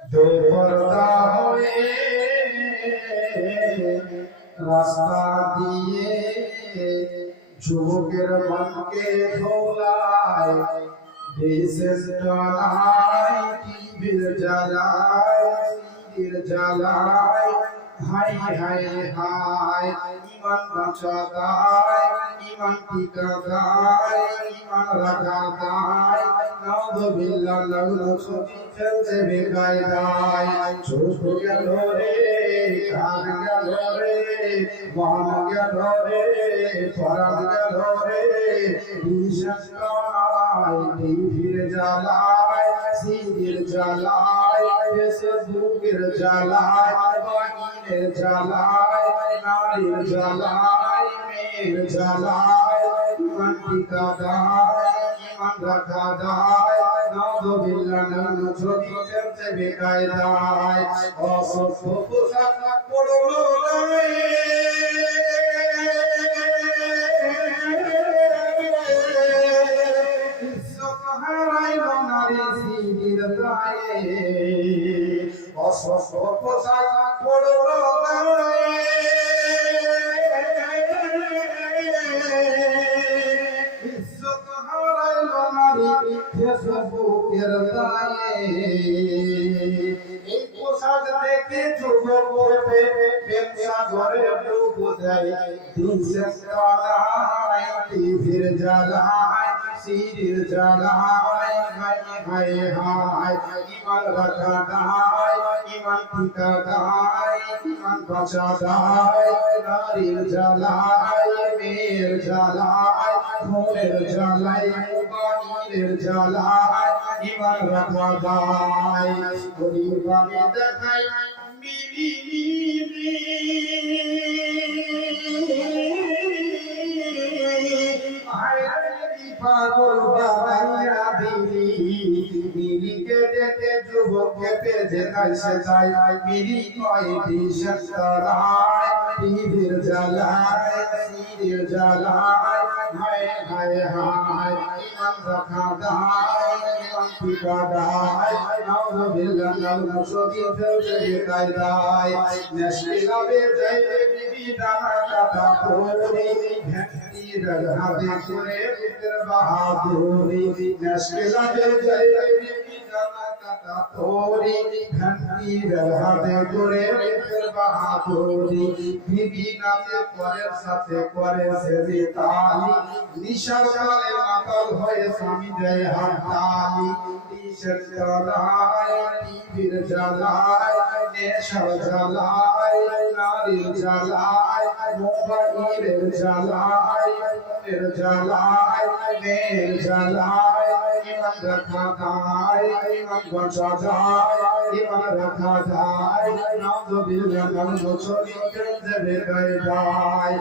বেপরদা হয়ে রাস্তা দিয়ে যুবকের মনকে ধোলায়, দেশের জ্বালায়, টিভির জ্বালায়, সিডির জ্বালায়, হাই হাই হাই ইমান বাঁচা দায়, ইমান টিকা দায়, ইমান রাখা দায়, নাউযুবিল্লাহ ছবি ফেলছে বেকায়দায়। চোখ গেল রে, কান গেল রে, মন গেল রে, পরাণ গেল রে, ভীষণ জ্বালায়, টিভির জ্বালায়, সিডির জ্বালায়, ফেসবুকের জ্বালায়, বাহিনের জ্বালায়, নারীর জ্বালায়, মেয়ের জ্বালায়, ইমান টিকা দায়, ইমান রাখা দায়, নাউযুবিল্লাহ ছবি ফেলছে বেকায়দায়। অসভ্য পোশাক পরলো গায়ে, ইজ্জত হারাইলো নারী সিডির দায়ে। অসভ্য পোশাক পরলো গায়ে, ইজ্জত হারাইলো নারী ফেসবুকের দায়ে। এই পোশাক দেখে যুবক ব্যবসা ঘরে ডুব দেয়, দিশের জ্বালায়, টিভির জ্বালায়, সিডির জ্বালায়, হায় হায় হায় ইমান রাখা দায়, ইমান টিকা দায়, ইমান বাঁচা দায়, নারীর জ্বালায়, মেয়ের জ্বালায়, ফোনের জ্বালায়, মোবাইলের জ্বালায়, ইমান রাখা দায়। গরিব আমি দেখাই মিলি মিলি, পাগল বাবাইয়া দিলি, মিলিকে ডেকে যুবককে পেজে কাছে যায়, মিলি কয় ভীষণ তারায়, টিভির জ্বালায়, সিডির জ্বালায়, হায় হায় হায় ইমান রাখা দায়, ইমান টিকা দায়, নাউযুবিল্লাহ ছবি ফেলছে বেকায়দায়। নেশে লাভে যাইবে বিবি ডানা কাটা পড়ে, ভ্যান্ডির হাতে করে বুকের বাহাদুরি। নেশে লাভে যাইবে বিবি ডানা কাটা পড়ে, ভ্যান্ডির হাতে করে বুকের বাহাদুরি। বিবি নাচে পরের সাথে করে সেবি তালি, নিশার কালে মাতাল হয়ে স্বামী দেয় হাততালি। দিশের জ্বালায়, টিভির জ্বালায়, নেশার জ্বালায়, নারীর জ্বালায়, মোবাইলের জ্বালায়, ফোনের জ্বালায়, মেয়ের জ্বালায়, ইমান রাখা দায়, ইমান বাঁচা দায়, ইমান রাখা দায়, নাউযুবিল্লাহ ছবি ফেলছে বেকায়দায়।